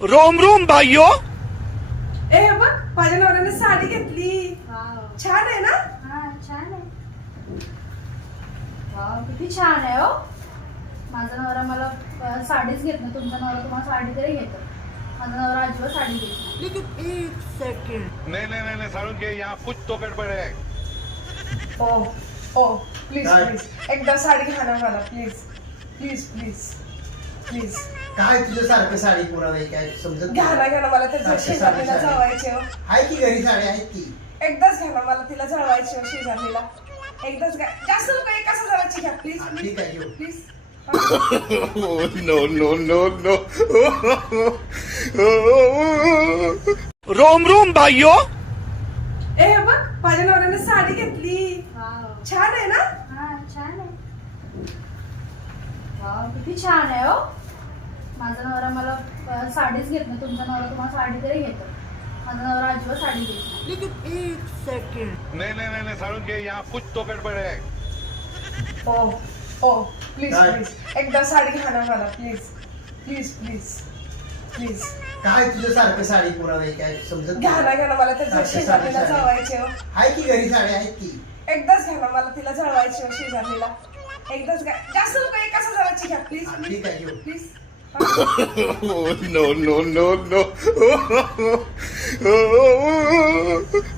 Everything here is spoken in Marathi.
रोम रोम भाइयों. ए हे बघ माझ्या नवऱ्याने साडी घेतली. छान आहे ना. हा छान आहे. वाव किती छान आहे हो. माझा नवरा मला साडीच घेत नाही. तुमचा नवरा तुम्हाला साडी तरी घेतो. माझा नवरा अजिबात साडी घेत नाही. लेकिन एक सेकंड. नहीं सारुण के यहाँ कुछ तो गड़बड़ है. ओ ओ प्लीज प्लीज एकदा साडी घ्या ना मला प्लीज प्लीज प्लीज प्लीज. काय तुझ्या सारखं साडी पुरा नाही काय समजत घ्या ना मला त्याच्या सारखं शेजारीला साडी. जळवायचे हो. आहे की घरी साडी आहेत की एकदाच घ्या ना मला तिला जळवायचे हो शेजारीला. एकदाच घ्या. जास्त लोक एकाच हजाराची घ्या प्लीज हा, ठीक आहे घेऊ. प्लीज. No. रोम रोम भाइयों. ए हे बघ माझ्या नवऱ्याने साडी घेतली. छान आहे ना. हा छान आहे. वाव किती छान आहे हो. माझा नवरा मला साडीच घेत नाही. तुमचा नवरा तुम्हाला साडी तरी घेतो. माझा नवरा अजिबात साडी घेत नाही. लेकिन एक सेकंड. नहीं सारुण के यहाँ कुछ तो गड़बड़ है. ओ ओ प्लीज काय? प्लीज एकदा साडी घ्या ना मला प्लीज प्लीज प्लीज प्लीज. काय तुझ्या सारखं साडी पुरा नाही काय समजत घ्या ना मला त्याच्या सारखं शेजारीला साडी. जळवायचे हो. आहे की घरी साडी आहेत की एकदाच घ्या ना मला तिला जळवायचे हो शेजारीला. एकदाच घ्या. जास्त लोक एकाच हजाराची घ्या प्लीज हा, ठीक आहे घेऊ. प्लीज. No.